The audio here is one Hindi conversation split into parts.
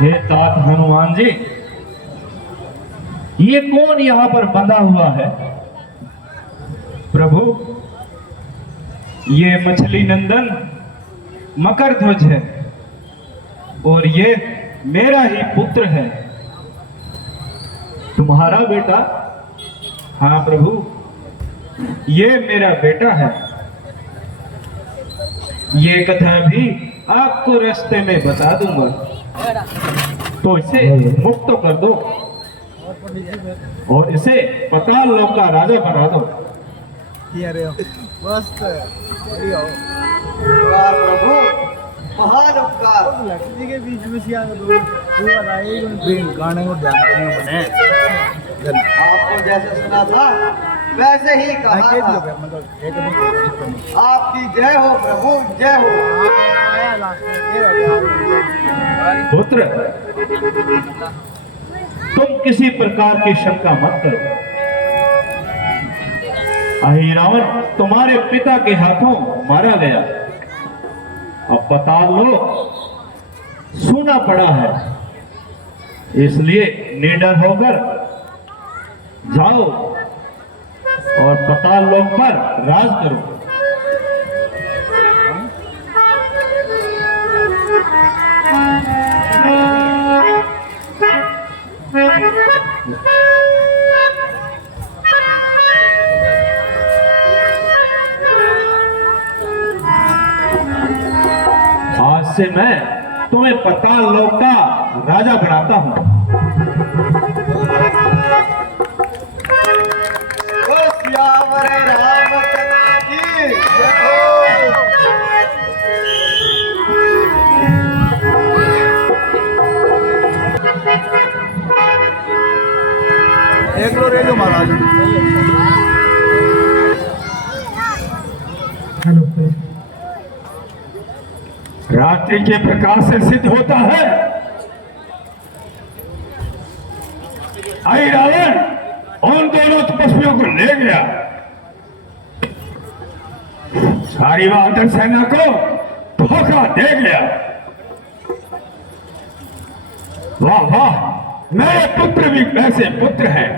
हे तात हनुमान जी, ये कौन यहां पर बंधा हुआ है? प्रभु, ये मछली नंदन मकर ध्वज है और ये मेरा ही पुत्र है। तुम्हारा बेटा? हाँ प्रभु, ये मेरा बेटा है। ये कथा भी आपको रास्ते में बता दूंगा, तो इसे मुक्त कर दो और इसे पाताल लोक का राजा बना दो। मस्त प्रभु, महान उपकार। लड़की के बीच में सिया दो गाने को ध्यान करने बने। आपको जैसे सुना था वैसे ही कहा था। आपकी जय हो प्रभु, जय हो। पुत्र, तुम किसी प्रकार की शंका मत करो। अहिरावण तुम्हारे पिता के हाथों मारा गया। अब बता लो, सुना पड़ा है, इसलिए निडर होकर जाओ और पाताल लोक पर राज करो। आज से मैं तुम्हें पाताल लोक का राजा बनाता हूं। सियावर रामचंद्र की जय हो। एक लो रेडियो महाराज। रात्रि के प्रकाश से सिद्ध होता है अहिरावण उन दोनों तपस्वियों को ले गया। सारी बहादुर सेना को धोखा दे गया। वाह वाह, मेरे पुत्र भी वैसे पुत्र हैं।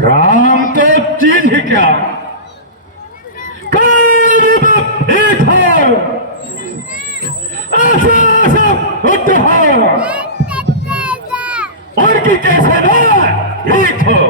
राम तो चीज ही क्या, उनकी कैसे ना ठीक हो।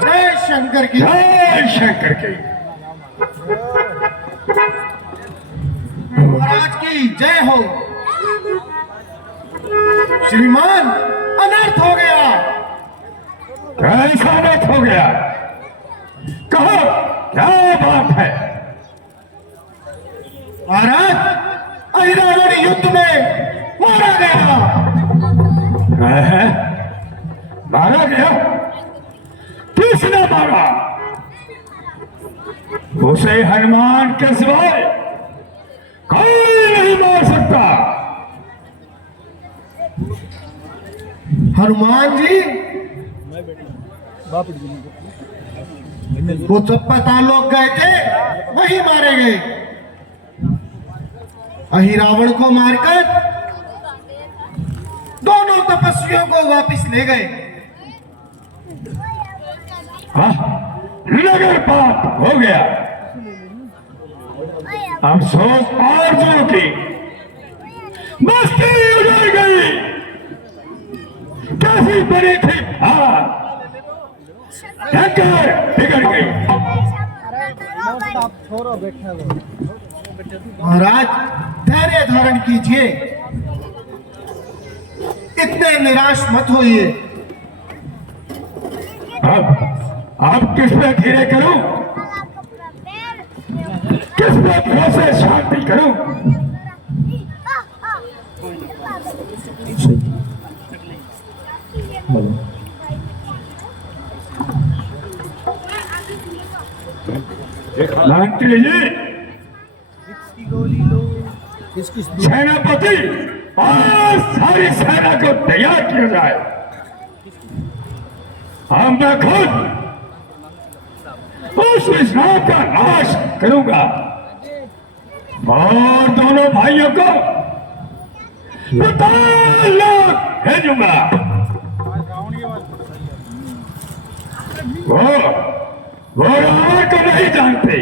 जय शंकर की जय शंकर की। महाराज की जय हो। श्रीमान, अनर्थ हो गया। कैसा अनर्थ हो गया? कहो, क्या बात है? महाराज, अहिरावण युद्ध में मारा गया। है? मारा गया? किसने मारा? उसे हनुमान के सिवाय कोई नहीं मार सकता। हनुमान जी, वो जब पाताल लोक गए थे वही मारे गए। अहिरावण को मारकर दोनों तपस्वियों को वापस ले गए। नगर पाप हो गया। अफसोस अर्जुन की मस्ती उजड़ गई। कैसी बड़ी थी बिगड़ गई। महाराज, धैर्य धारण कीजिए, इतने निराश मत होइए। अब किस पे धीरे करूं? किस पे भरोसे शांति करूं? बोलो मंत्री जी, इसकी गोली लो इसकी सेनापति और सारी सेना को तैयार किया जाए। हम मैं खुद उस विष्णु का नाश करूंगा और दोनों भाइयों को 50 लाख भेजूंगा। वो रावण को नहीं जानते,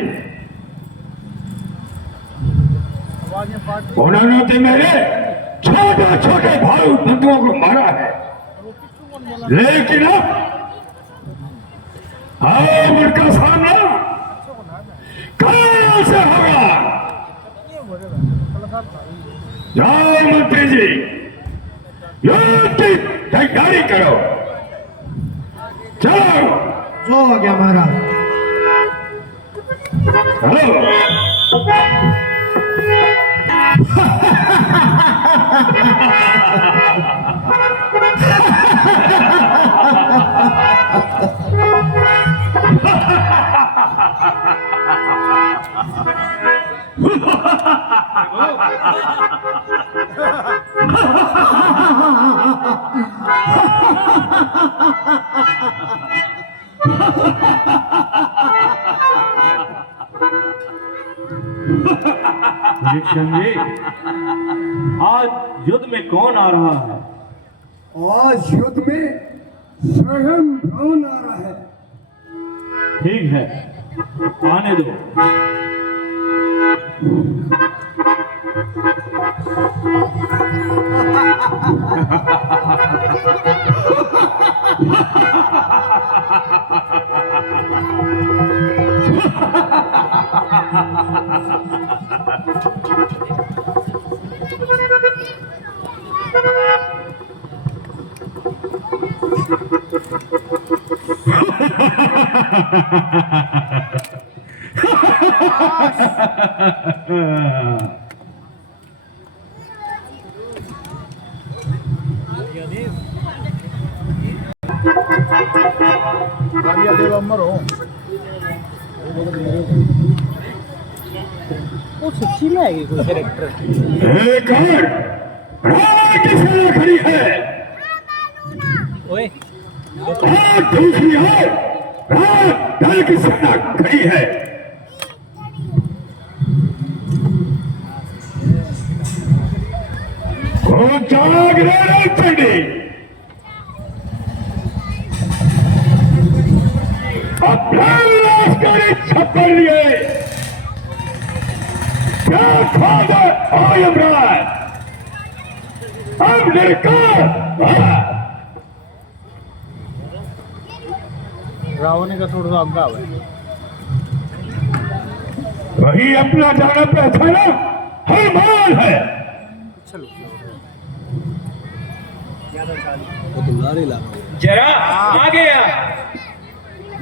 उन्होंने तो मेरे छोटे छोटे भाई बंधुओं को मारा है, लेकिन अब उनका सामना कहां से होगा? जाओ मंत्री जी, युद्ध की तैयारी करो। चलो जो हो गया महाराज। चलो। विभीषण जी, आज युद्ध में कौन आ रहा है? आज युद्ध में स्वयं रावण आ रहा है। ठीक है, आने दो। देव अमर हो। वो सच्ची में है कोई कैरेक्टर। एक और रावण की सेना खड़ी है ओए और दूसरी ओर रावण दल की सेना खड़ी है। वो जाग रहे चढ़ी, अपना लश्कर छप्पर लिए क्या खादा आयमराज अब निर्कार रावण का थोड़ा सा आगा है। वही अपना जाना पहचाना हनुमान है। जरा आगे आ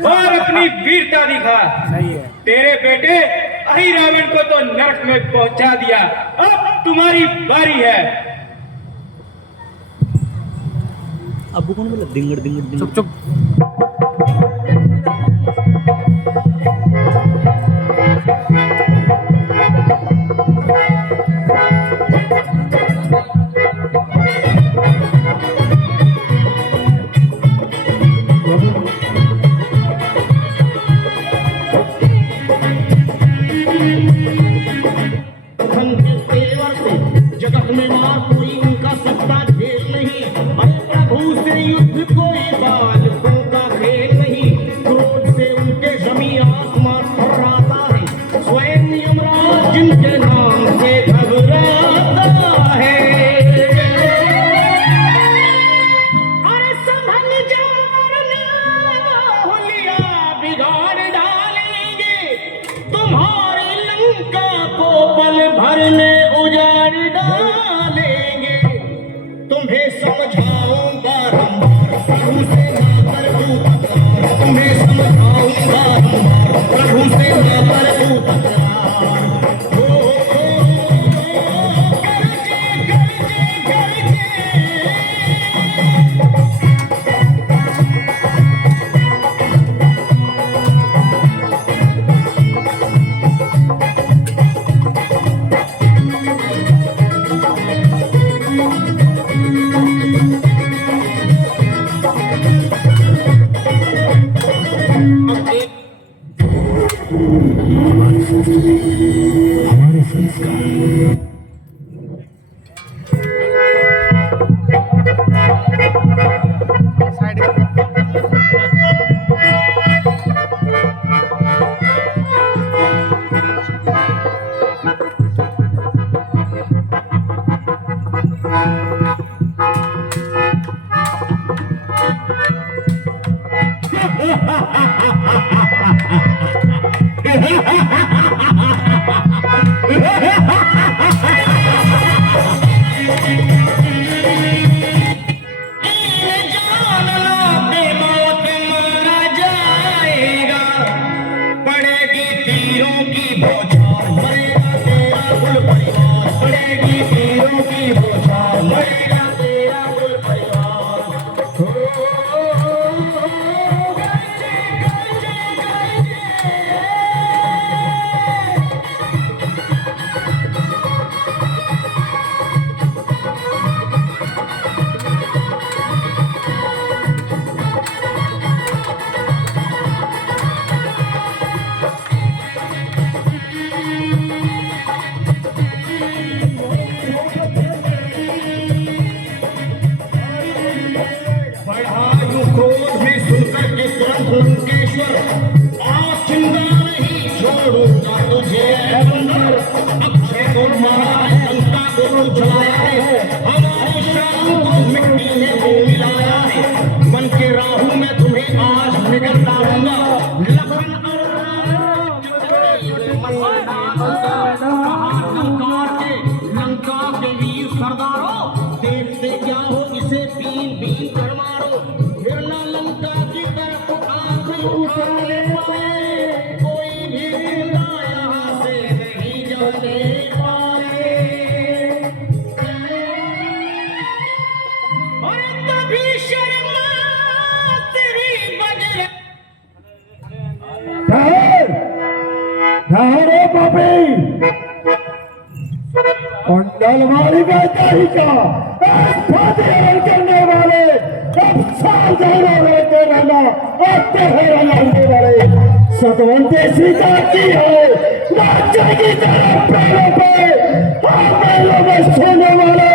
और अपनी वीरता दिखा। सही है। तेरे बेटे अहि रावण को तो नरक में पहुंचा दिया, अब तुम्हारी बारी है। अब कौन बोला दिंगड़ दिंगड़ दिंगड़। चुप चुप। जगत में मार कोई उनका सत्ता झेल नहीं, अरे प्रभु से युद्ध कोई बालकों का खेल नहीं। क्रोध से उनके जमी आसमान थर्राता है, स्वयं यमराज जिनके नाम से घबराता है। अरे संभल जाना होलिया बिगाड़ डालेंगे, तुम्हारी लंका को पल भर में उजाड़ डालेंगे। तुम्हें समझाऊं बारंबार प्रभु से ना कर तू तकरार, तुम्हें समझाऊं बारंबार प्रभु से ना कर तू तकरार। गरजे गरजे गरजे जान लो बेमौत मारा जाएगा, पड़ेगी तीरों की बौछार, मरेगा तेरा कुल परिवार, पड़ेगी तीरों की बौछार, मरेगा तेरा कुल परिवार। बढ़ायु क्रोध में सुनकर के तुरंत लंकेश्वर, आज चिंता नहीं छोड़ूंगा तुझे बंदर, अक्षय को मारा है, लंका को जलाया है, हमारे शाम को मिट्टी में वो मिलाया है, मन के राहु में तुम्हें आज निकल डालूंगा, लखन और राम लंका के वीर सरदारों, देखते क्या हो इसे बीन बीन कर मारो, फिर ना लंका की तरफ आंख उठाने पाए, कोई भी जिंदा यहाँ से नहीं जाने पाए। और तभी शर्मा तेरी बजर ठहरो बापी, कुंडल मारी बेचारी का करने वाले अब सावधान रहते रहना, आते हैं लड़ने वाले सतवंते सीता की है नाचे की तरह पैरों पे, मेलों में सोने वाले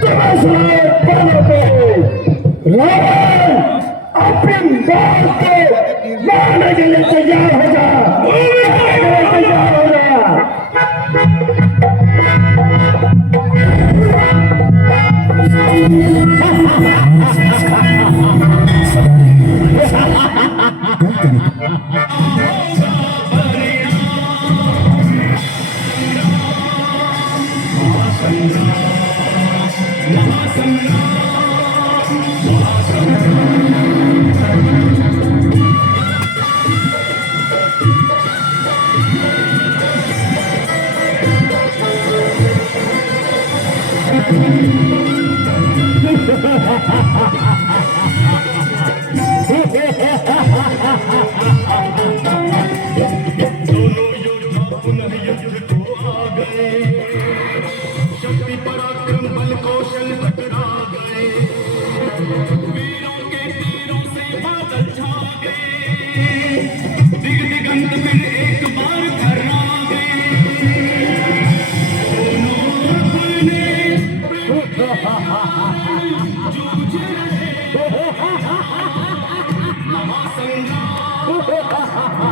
तुम्हें सुनाए पैरों पे, रावण अपनी बात को मारने के लिए तैयार हो जा, तैयार हो जा। शक्ति पराक्रम बल कौशल टकरा गए, वीरों के तीरों से बादल छा गए, दिग दिगंत फिर एक बार थर्रा गए, दोनों अपने जूझ रहे, महासंग्राम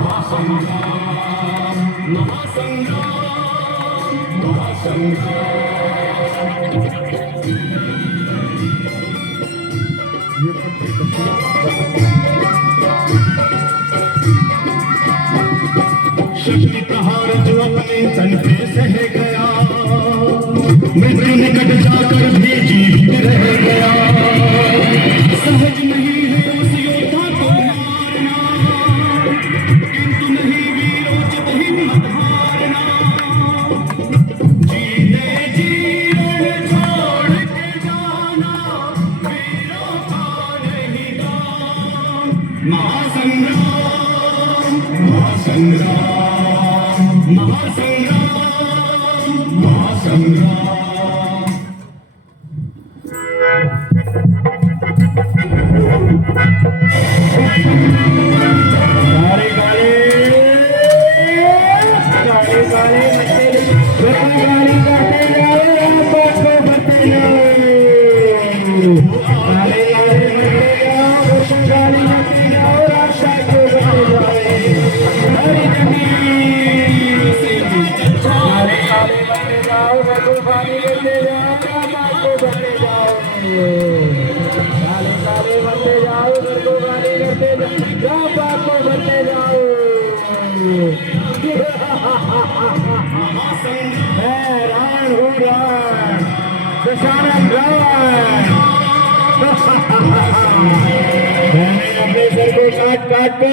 महासंग्राम महासंग्राम महासंग्राम। शक्ति प्रहार जो अपने तन पे सह गया, मृत्यु निकट जाकर भी जीवित रह गया, सहज नहीं है उस योद्धा को मारना, किंतु नहीं वीरों चित हिम्मत हारना, जीते जीवन छोड़ के जाना, वीरों का नहीं दान, महासंग्राम महासंग्राम महासंग्राम महासंग्राम। काले काले बनते जाओ, मैं रावण हूँ रावण, दशानन रावण। मैंने अपने सर को काट काट कर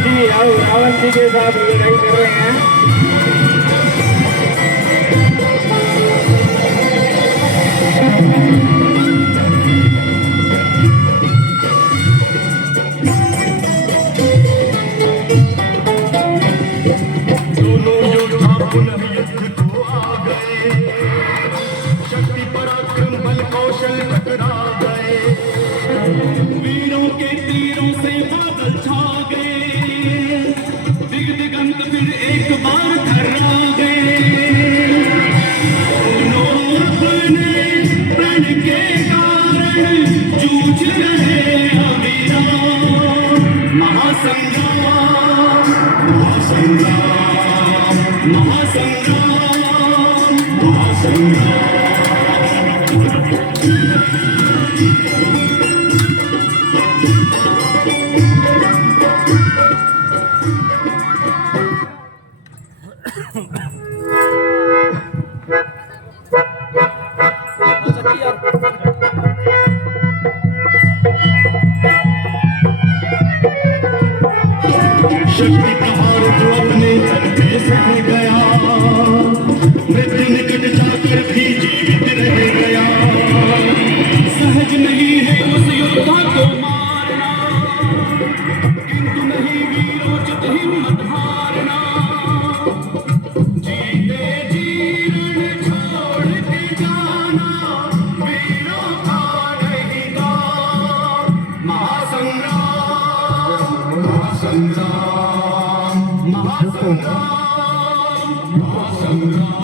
जी रावण जी के साथ लड़ाई कर रहे हैं। दोनों योद्धा पुनः युद्ध को आ गए, शक्ति पराक्रम बल कौशल टकरा गए। वीरों के तीरों से बादल छा गए, दिग दिगंत फिर एक बार थर्रा गए। दोनों अपने प्रण के कारण जूझ रहे अमीरा। महासंग्राम महासंग्राम महासंग्राम महासंग्राम। शक्ति प्रहार जो अपने तन पे सह गया, मृत्यु निकट जाकर भी जीवित रह गया। सहज नहीं है उस योद्धा को मारना, किंतु नहीं वीरोचित हिम्मत हारना। जीते जीवन छोड़ के जाना, वीरों का नहीं दाम। महासंग्राम महासंग्राम महासंग्राम महासंग्राम।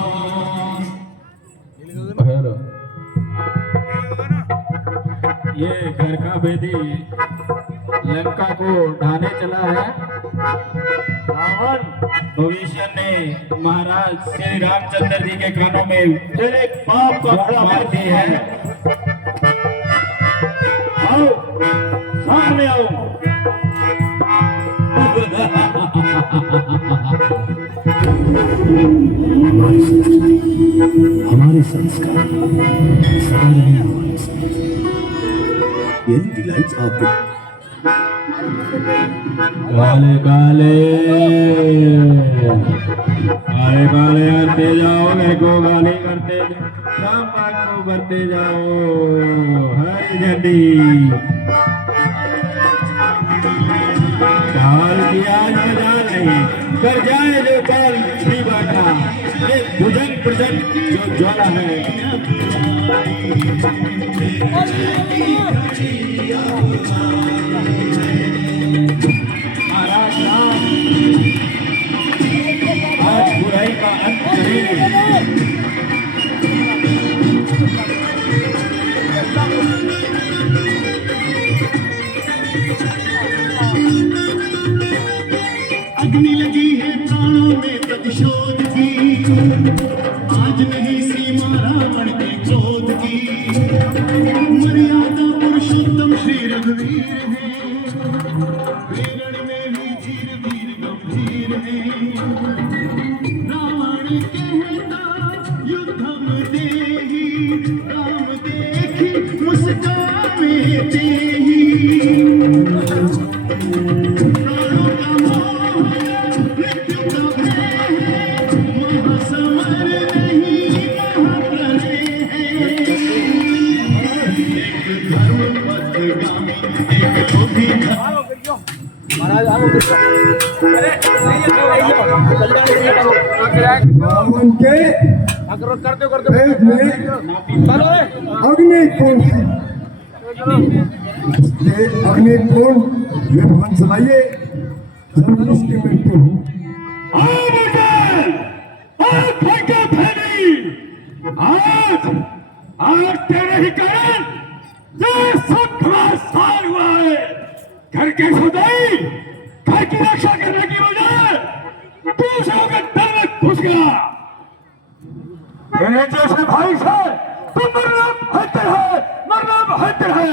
ये घर का भेदी लंका को ढाने चला है। रावण भविष्य ने महाराज श्री रामचंद्र जी के कानों में एक पाप का खड़ा मार दी है। आओ सामने आओ। हमारे संस्कार लाइट्स ऑफ काले काले काले काले आते जाओ, मेरे को गाली करते शाम को करते जाओ। हरी झंडी काल की आज मजाल नहीं, कर जाए जो काल भी बाटा। ये भुजन प्रजन जो ज्वाला है। महाराज राम आज बुराई का अंत करेंगे। अग्नि लगी है प्राणों में प्रतिशोध की, आज नहीं सीमा रावण के क्रोध की। मर्यादा पुरुषोत्तम श्री रघुवीर है, रण में भी धीर वीर गंभीर है। रावण कहता युद्धम देहि, राम देखी मुस्कावे तेहि। रावण के पेट में अग्निकुंड, अग्निकुंड में ध्वंस लाइए, इसकी मृत्यु हो। और तेरे ही कारण ये सब घमासान हुआ है। घर के खुदाई, घर की रक्षा करने की बजाय दूसरों के दल में घुस गया। मेरे जैसे भाई से तुम मरना बेहतर है, मरना बेहतर है।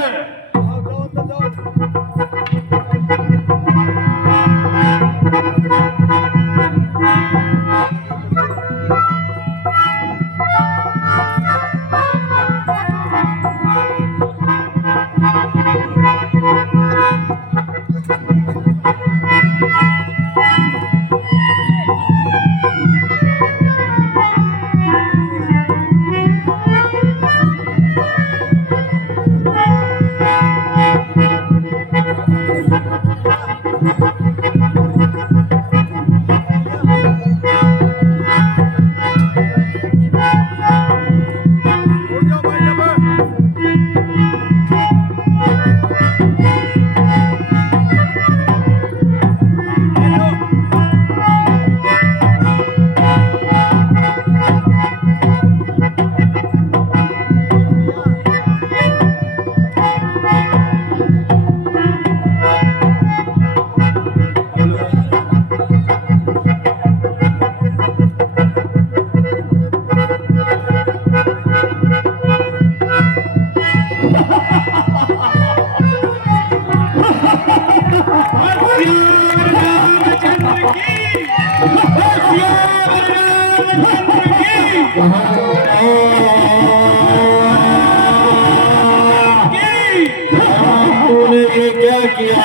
तूने ये क्या किया?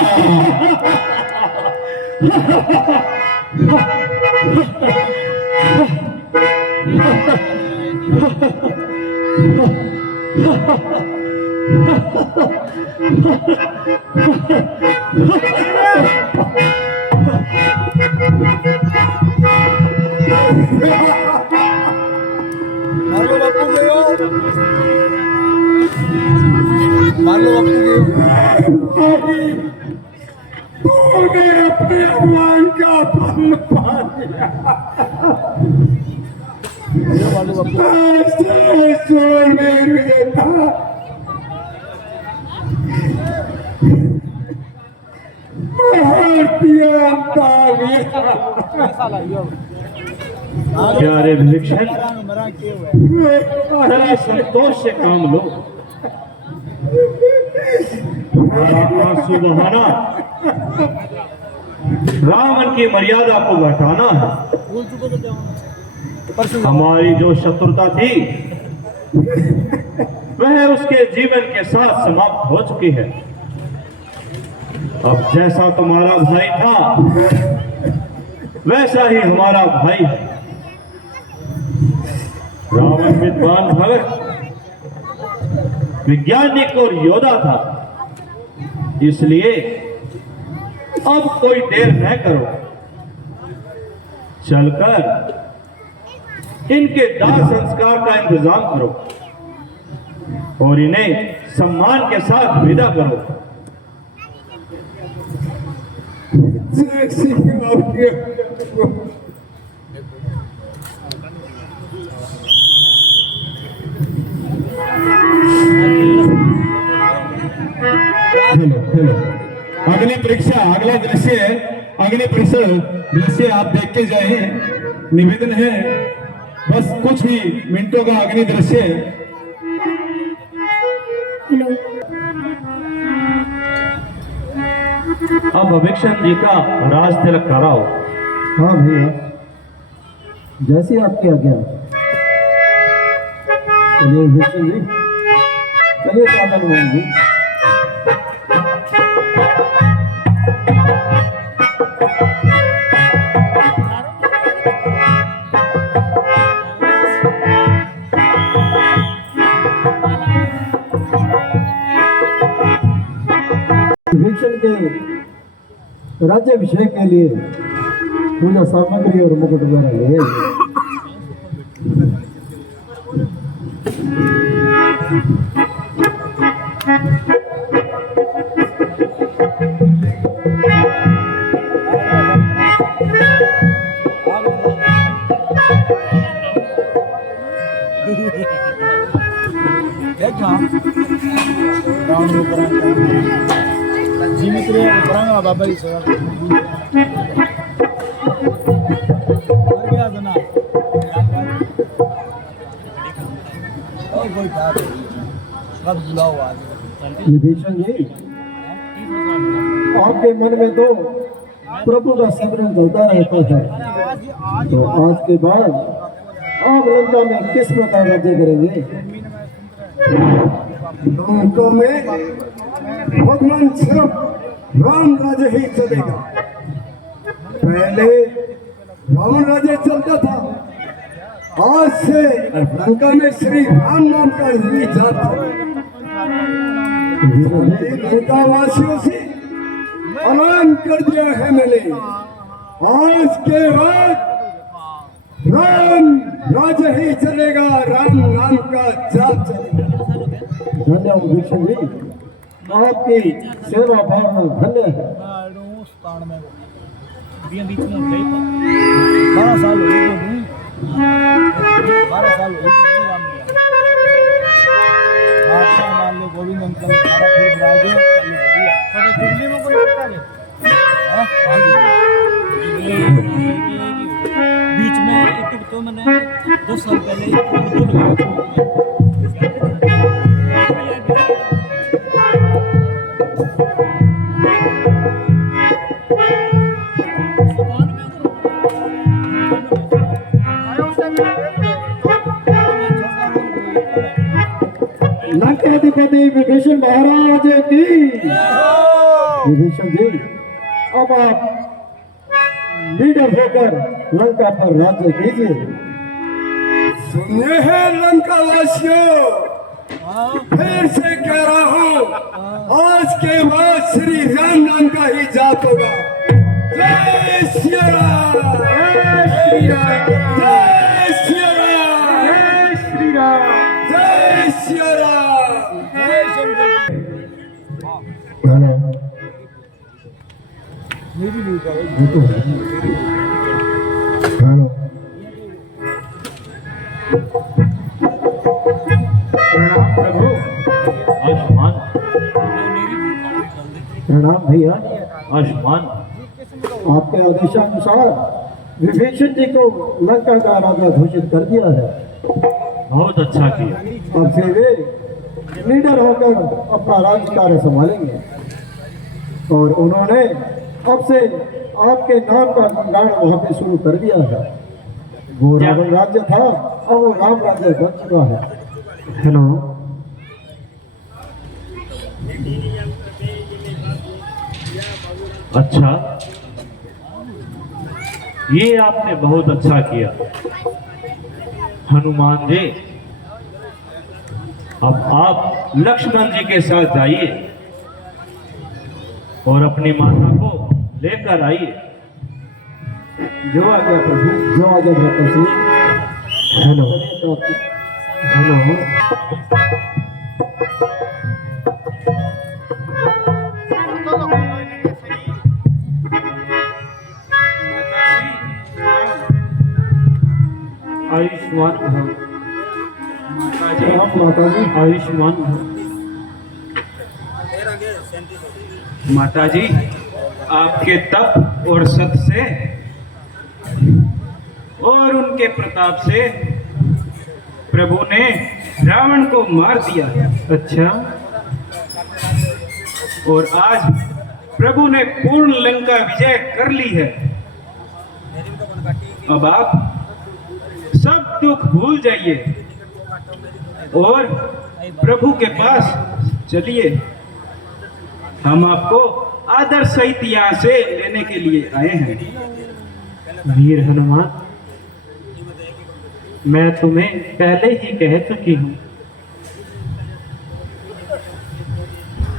मान लो बापू गयो, मान लो बापू गयो। तूने अपने अपमान का फल पा लिया। मान लो बापू। ऐसे सोने देता। भारतीय ताबिया। प्यारे विलक्षण, मरा के हुए जरा संतोष से काम लो। हमारा आंसू बहाना रावण की मर्यादा को घटाना है। भूल चुके तो जाओ। हमारी जो शत्रुता थी वह उसके जीवन के साथ समाप्त हो चुकी है। अब जैसा तुम्हारा भाई था वैसा ही हमारा भाई है। रावण विद्वान भगत, वैज्ञानिक और योद्धा था, इसलिए अब कोई देर न करो, चलकर इनके दाह संस्कार का इंतजाम करो और इन्हें सम्मान के साथ विदा करो। हेलो। अगली परीक्षा, अगला दृश्य, अगली परीक्षा दृश्य आप देख के जाए। निवेदन है बस कुछ ही मिनटों का अग्नि दृश्य। अब अभिक्षण जी का राज तिलक कराओ। हाँ भैया, जैसी आपकी आज्ञा। चलिए भूषण जी, चलिए कामन मोहन जी। भीषण के राज्याभिषेक के लिए पूजा सामग्री और मुकुट वगैरह ले आइए। रावण को करा जी मित्र करा बाबा की सेवा और क्या देना और कोई बात सब बुलाओ आज विभीषण जी, आपके मन में तो प्रभु का सिमरन चलता रहता था, तो आज के बाद आप लंका में किस प्रकार राज्य करेंगे? लंका में भगवान सिर्फ राम राज्य ही चलेगा। पहले रावण राज्य चलता था, आज से लंका में श्री राम नाम का ही जात चलेगा। लंका वासियों से ऐलान कर दिया है मैंने, आज के बाद राम राज्य ही चलेगा, राम नाम का जाप चलेगा। धन्यवाद विभीषण जी, आपकी सेवा भावना धन्य है। स्थान में बीच में 12 साल हो गए 12 साल हो गए मान लो गोविंद अंकल सारा फिर राजे दिल्ली में कोई लगता है बीच में एक तो मैंने 2 साल पहले लंकाधिपति विभीषण महाराज की। विभीषण जी, अब आप लीडर होकर लंका पर राज्य कीजिए। सुनिए हैं लंका वासियों, फिर से कह रहा हूँ, आज के बाद श्री राम नाम का ही जाप होगा। जय श्री राम, जय श्री राम, जय श्री राम, जय श्री राम, जय श्री राम। मेरी भी करो हेलो, प्रणाम प्रभु। आयुष्मान। प्रणाम भैया। आयुष्मान। आपके आदेशानुसार विभीषण जी को लंका का राजा घोषित कर दिया है। बहुत अच्छा किया। अब से वे लीडर होकर अपना राज्य कार्य संभालेंगे, और उन्होंने अब से आपके नाम का गुणगान वहाँ पे शुरू कर दिया है। वो रावण राज्य था, अब वो राम राज्य बन चुका है। हेलो, अच्छा, ये आपने बहुत अच्छा किया हनुमान जी। अब आप लक्ष्मण जी के साथ जाइए और अपनी माता को लेकर आइए। जो आ गया प्रभु, जो आ गया प्रभु। हेलो हेलो, आयुष्मान भव। माता जी, आयुष्मान भव। माता जी, आपके तप और सत से और उनके प्रताप से प्रभु ने रावण को मार दिया। अच्छा, और आज प्रभु ने पूर्ण लंका विजय कर ली है। अब आप सब दुख भूल जाइए और प्रभु के पास चलिए। हम आपको आदर सहित यहाँ से लेने के लिए आए हैं। वीर हनुमान, मैं तुम्हें पहले ही कह चुकी हूँ,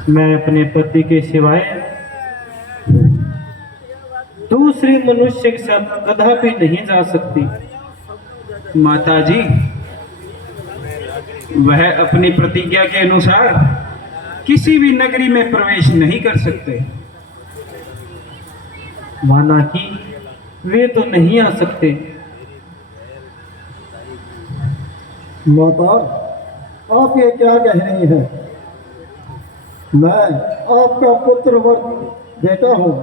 मैं अपने पति के सिवाय दूसरे मनुष्य के साथ कदापि नहीं जा सकती। माता जी, वह अपनी प्रतिज्ञा के अनुसार किसी भी नगरी में प्रवेश नहीं कर सकते। माना कि वे तो नहीं आ सकते। माता, आप ये क्या कह रही हैं? मैं आपका पुत्रवर्ग बेटा हूँ।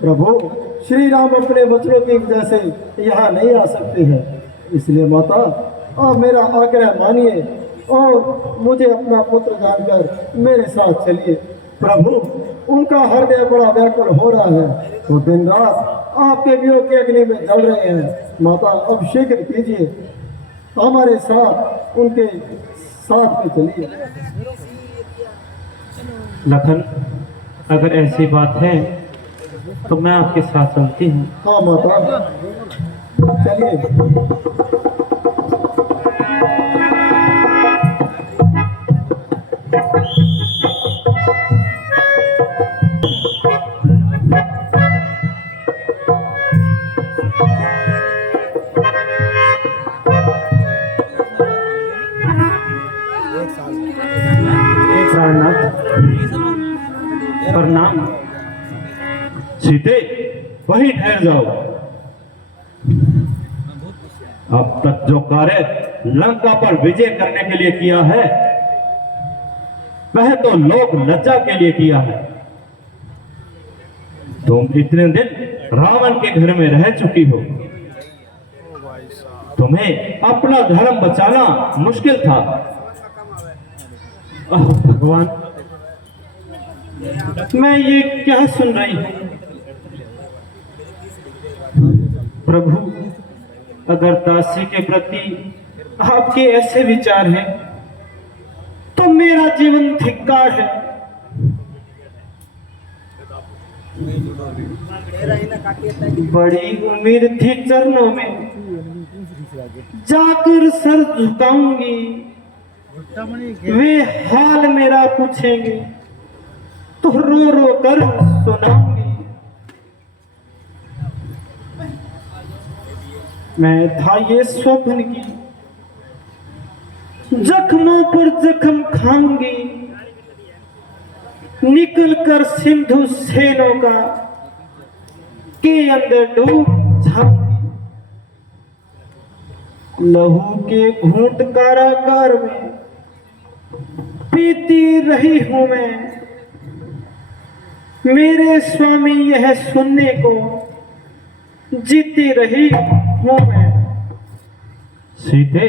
प्रभु श्री राम अपने वचनों की वजह से यहाँ नहीं आ सकते हैं, इसलिए माता आप मेरा आग्रह मानिए और मुझे अपना पुत्र जानकर मेरे साथ चलिए। प्रभु उनका हृदय बड़ा व्याकुल हो रहा है, वो दिन रात आपके वियोग के अग्नि में जल रहे हैं। माता अब शीघ्र कीजिए, हमारे साथ उनके साथ में चलिए। लखन, अगर ऐसी बात है तो मैं आपके साथ चलती हूँ। हाँ माता चलिए। प्रणाम। सीते वहीं ठहर जाओ। अब तक जो कार्य लंका पर विजय करने के लिए किया है वह तो लोक लज्जा के लिए किया है। तुम इतने दिन रावण के घर में रह चुकी हो, तुम्हें अपना धर्म बचाना मुश्किल था। भगवान, मैं ये क्या सुन रही हूं? प्रभु, अगर दासी के प्रति आपके ऐसे विचार हैं तो मेरा जीवन धिक्कार है। बड़ी उम्मीद थी चरणों में जाकर सर झुकाऊंगी, वे हाल मेरा पूछेंगे तो रो रो कर सुनाऊंगी। मैं था ये स्वप्न की, जख्मों पर जख्म खाऊंगी, निकल कर सिंधु सेनों का के अंदर डूब जाऊंगी। लहू के घूंट कारागार में पीती रही हूं मैं, मेरे स्वामी यह सुनने को जीती रही हूं मैं। सीते,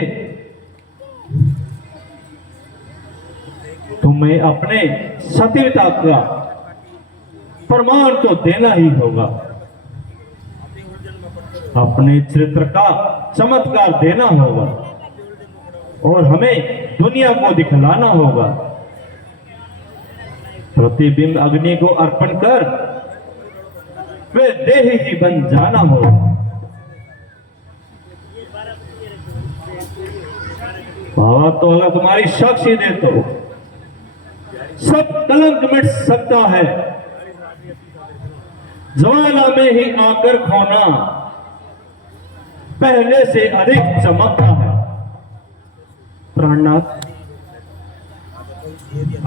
तुम्हें अपने सतीता का प्रमाण तो देना ही होगा, अपने चरित्र का चमत्कार देना होगा और हमें दुनिया को दिखलाना होगा। प्रतिबिंब अग्नि को अर्पण कर वे देह ही बन जाना होगा। बाबा, तो अगर तुम्हारी साक्षी दे तो सब कलंक मिट सकता है। ज्वाला में ही आकर खोना पहले से अधिक चमकता है। प्राणनाथ,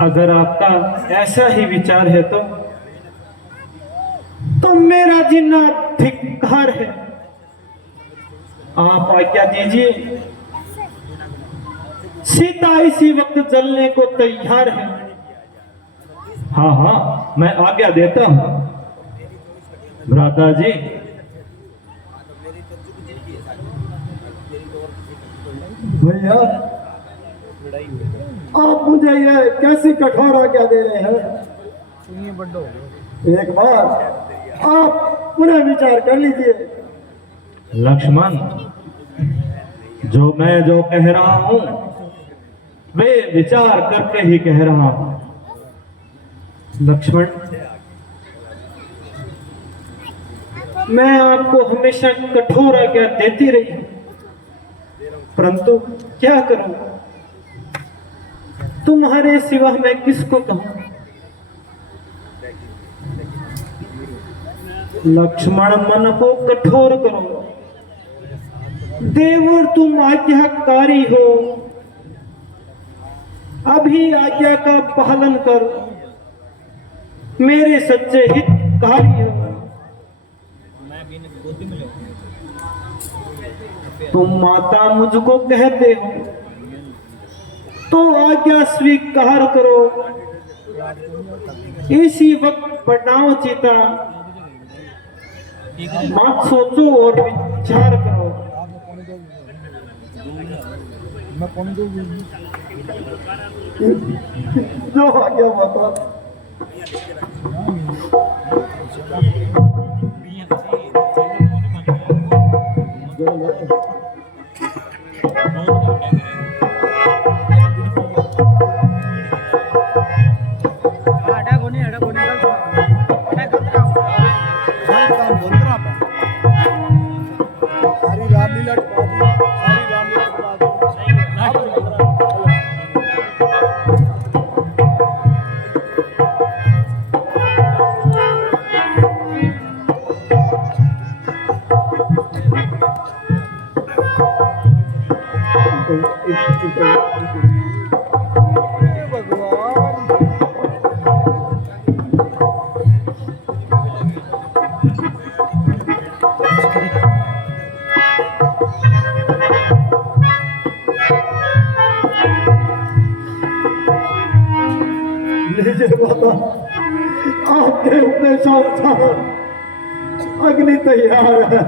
अगर आपका ऐसा ही विचार है तो मेरा जीना धिक्कार है। आप आज्ञा दीजिए, सीता इसी वक्त जलने को तैयार है। हाँ हाँ, मैं आज्ञा देता हूं। भ्राता जी, भैया आप मुझे यह कैसी कठोर आज्ञा दे रहे हैं? एक बार आप पुनः विचार कर लीजिए। लक्ष्मण, जो मैं जो कह रहा हूं वे विचार करके ही कह रहा हूं। लक्ष्मण, मैं आपको हमेशा कठोर आज्ञा देती रही, परंतु क्या करूं? तुम्हारे सिवा मैं किसको कहूं? लक्ष्मण, मन को कठोर करो। देवर, तुम आज्ञाकारी हो, अभी आज्ञा का पालन करो। मेरे सच्चे हितकारी हो। तुम माता मुझको कहते हो तो आज्ञा स्वीकार करो। इसी वक्त बढ़ाओ चिता, बात सोचो और विचार करो। मैं कौन दो जो आज्ञा माता। सारी रामलीला सारी रामलीला लीजिए माता, आपके उपदेशानुसार अग्नि तैयार है।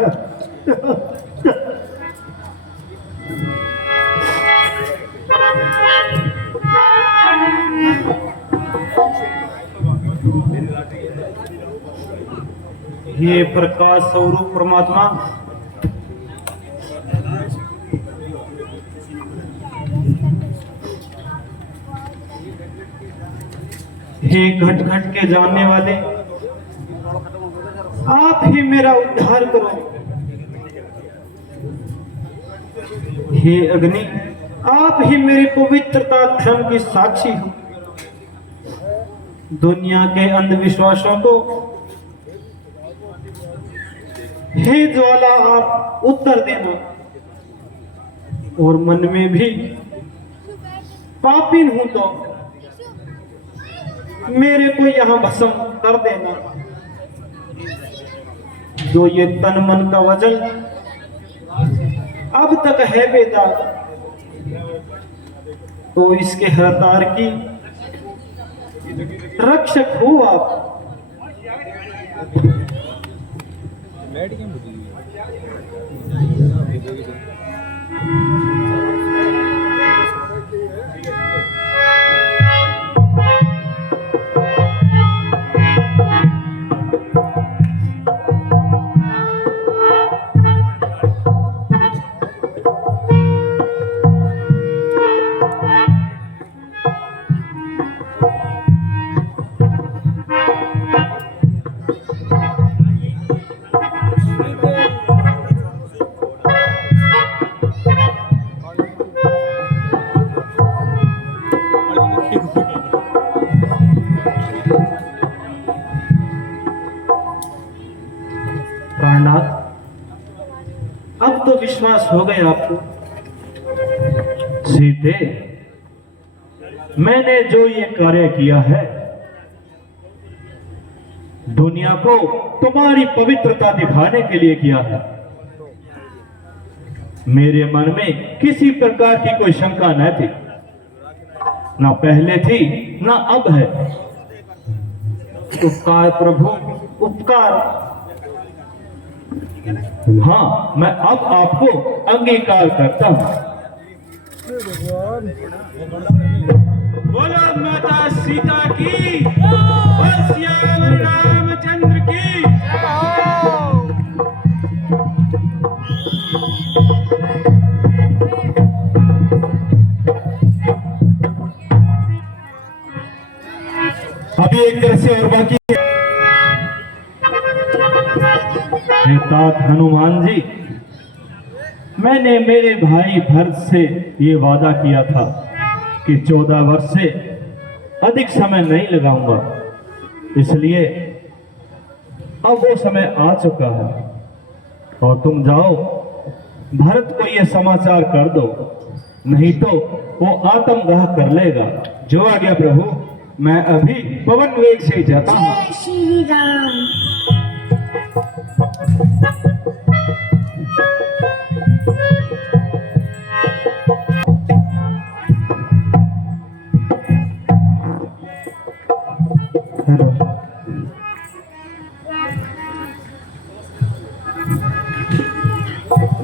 हे प्रकाश स्वरूप परमात्मा, हे घट घट के जानने वाले, आप ही मेरा उद्धार करो। हे अग्नि, आप ही मेरी पवित्रता धर्म की साक्षी हो। दुनिया के अंधविश्वासों को हे ज्वाला आप उत्तर देना, और मन में भी पापीन हूं तो मेरे को यहां भस्म कर देना। जो ये तन मन का वजन अब तक है बेदाग, तो इसके हरतार की रक्षक हो आप। प्राणनाथ, अब तो विश्वास हो गया आपको। सीते, मैंने जो ये कार्य किया है, दुनिया को तुम्हारी पवित्रता दिखाने के लिए किया है। मेरे मन में किसी प्रकार की कोई शंका न थी, ना पहले थी ना अब है। उपकार प्रभु, उपकार। हाँ, मैं अब आपको अंगीकार करता हूं। बोलो माता सीता की, और श्याम रामचंद्र की। अभी एक तरह से और बाकी है। तात हनुमान जी, मैंने मेरे भाई भरत से ये वादा किया था कि 14 वर्ष से अधिक समय नहीं लगाऊंगा, इसलिए अब वो समय आ चुका है। और तुम जाओ, भरत को ये समाचार कर दो, नहीं तो वो आत्मदाह कर लेगा। जो आ गया प्रभु, मैं अभी पवन वेग से जाता हूँ। जय श्री राम।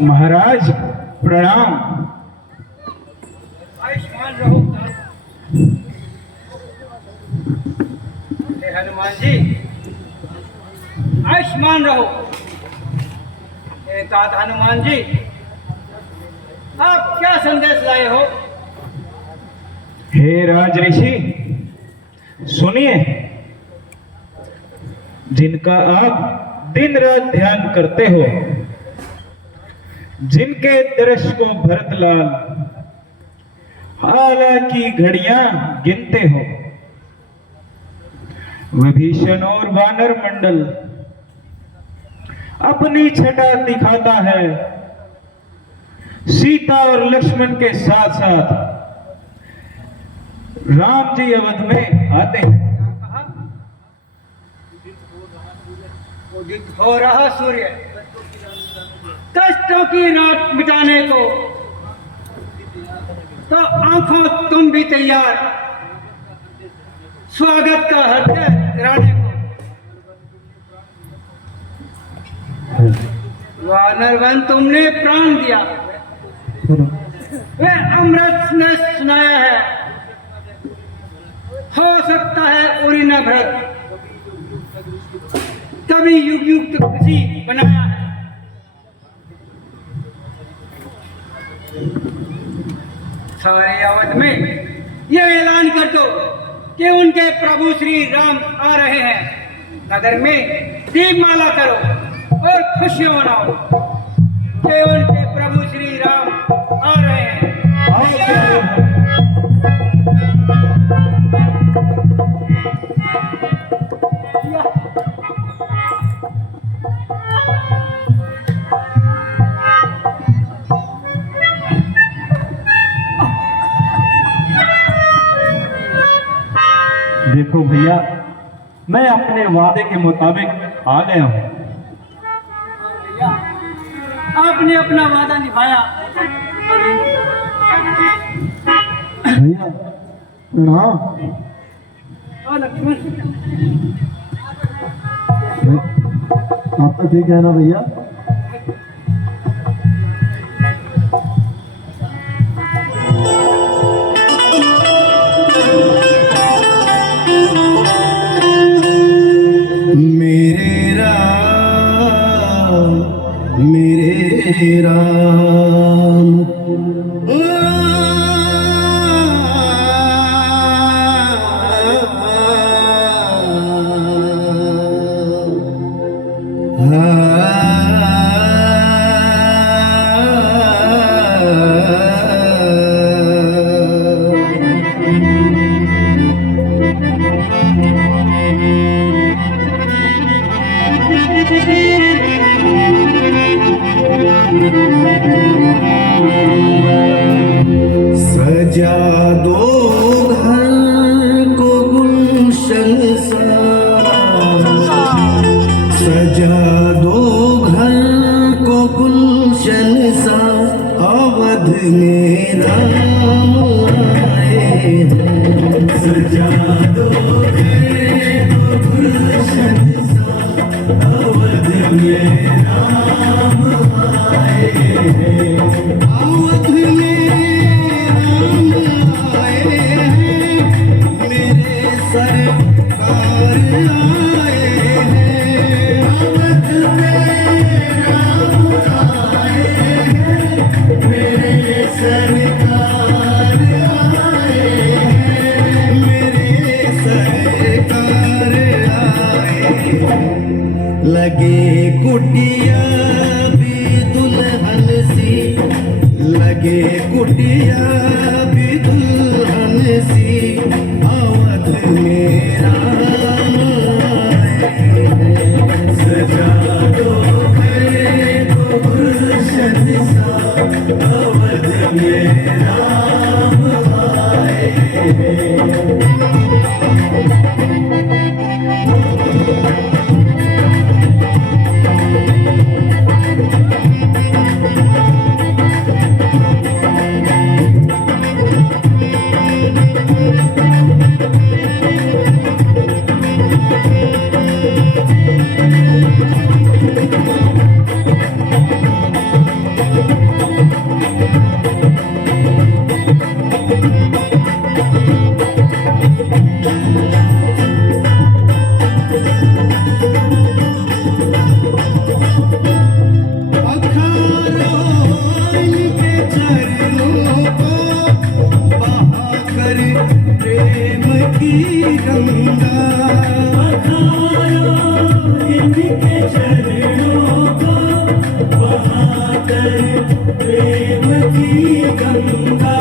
महाराज प्रणाम। आयुष्मान रहो। हे हनुमान जी, आयुष्मान रहो। एक आध हनुमान जी, आप क्या संदेश लाए हो? हे राज ऋषि, सुनिए। जिनका आप दिन रात ध्यान करते हो, जिनके दृश्य को भरतलाल हालांकि घड़ियां गिनते हो, विभीषण और वानर मंडल अपनी छटा दिखाता है। सीता और लक्ष्मण के साथ साथ राम जी अवध में आते हैं। उदित हो रहा सूर्य कष्टों की रात मिटाने को, तो आंखों तुम भी तैयार स्वागत का हृदय कराने को। वानरवन तुमने प्राण दिया, वह अमृत ने सुनाया है। हो सकता है उरी न भरत कभी युग युग तक किसी बनाया है। सारे अवध में यह ऐलान कर दो कि उनके प्रभु श्री राम आ रहे हैं। नगर में दीपमाला करो और खुशियां मनाओ कि उनके प्रभु श्री राम आ रहे हैं। देखो भैया, मैं अपने वादे के मुताबिक आ गया हूँ। आपने अपना वादा निभाया। भैया प्रणाम। और लक्ष्मण, आप तो ठीक है ना भैया? मेरे राम सजा दो घर को गुलशन सा, सजा दो घर को गुलशन सा, अवध में राम आए हैं। सजा दो घर को गुलशन सा, अवध में राम आए हैं। अवध में लगे कुटिया भी दुल्हन सी, लगे कुटिया भी दुल्हन सी, अवध में राम आए हैं। सजा दो घर को गुलशन सा, अवध में राम आए हैं। इनके चरणों को बहाकर प्रेम की गंगा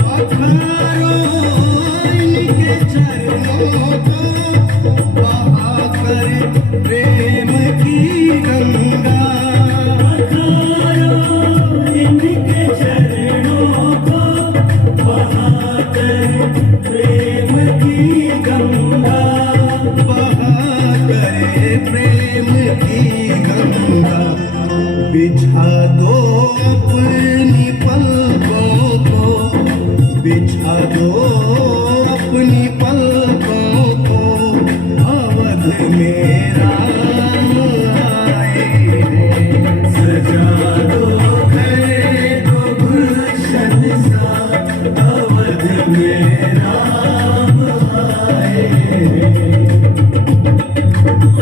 पखारो इनके चरणों को बहाकर प्रेम की गंगा बहारो इनके चरणों को बहाकर प्रेम की गंगा बहाकर प्रेम की गंगा बिछा दो अपनी पलकों को बिछा दो अपनी पलकों को अवध में राम आए हैं सजा दो घर को गुलशन सा अवध में राम आए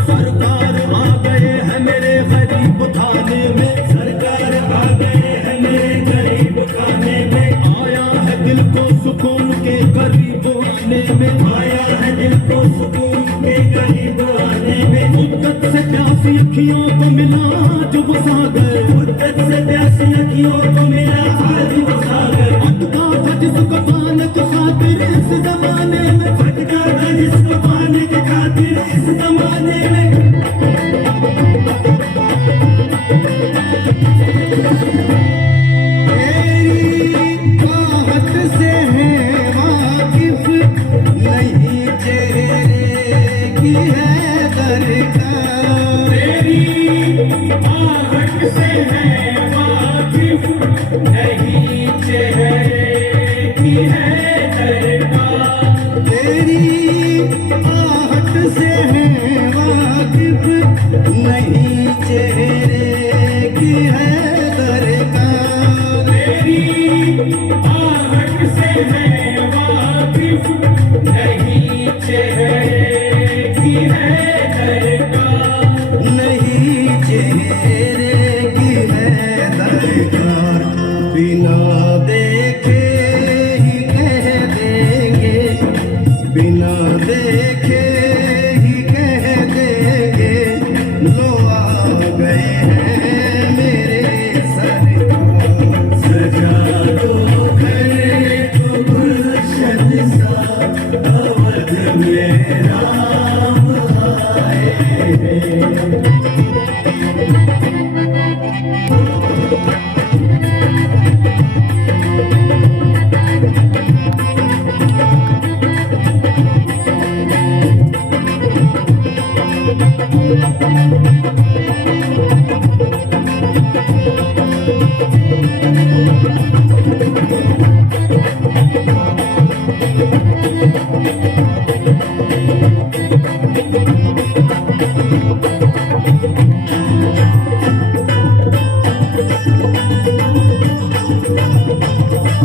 सरकार आ गए हैं मेरे गरीब खाने में सरकार आ गए हैं मेरे गरीब खाने में आया है दिल को सुकून के करीब आने में आया है दिल को सुकून के करीब आने में मुद्दत से प्यासी अखियों को मिला जो बसा गए मुद्दत से प्यासी अखियों को मिला आज वो सागर अटका था जिसको पाने के खातिर इस जमाने में भटका था जिसको पाने के खातिर इस जमाने में तेरी आहट से है वाकिफ नहीं चेहरे की है दरकार तेरी आहट से है वाकिफ नहीं चेहरे की है दरकार तेरी आहट से है वाकिफ नहीं चेहरे की है दरकार तेरी आहट से है वाकिफ नहीं चेहरे की है दरकार नहीं चेहरे की है दरकार बिना देखे ही कह देंगे बिना देखे ही कह देंगे लो आ गए हैं मेरे सरकार सजा दो घर को गुलशन सा अवध में राम आए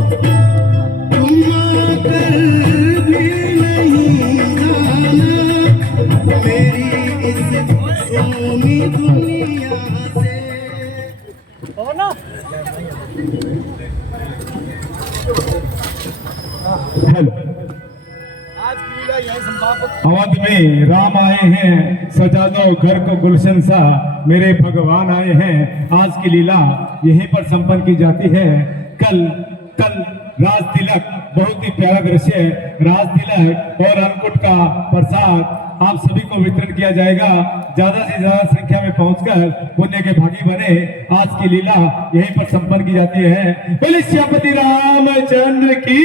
तुम आकर भी नहीं जाना मेरी इस सोनी दुनिया से हेलो अवध में राम आए हैं सजा दो घर को गुलशन सा मेरे भगवान आए हैं आज की लीला यहीं पर संपन्न की जाती है कल राज तिलक बहुत ही प्यारा दृश्य है राज तिलक और अन्नकूट का प्रसाद आप सभी को वितरण किया जाएगा ज्यादा से ज्यादा संख्या में पहुंचकर पुण्य के भागी बने आज की लीला यहीं पर संपन्न की जाती है बोले श्यामपति रामचंद्र की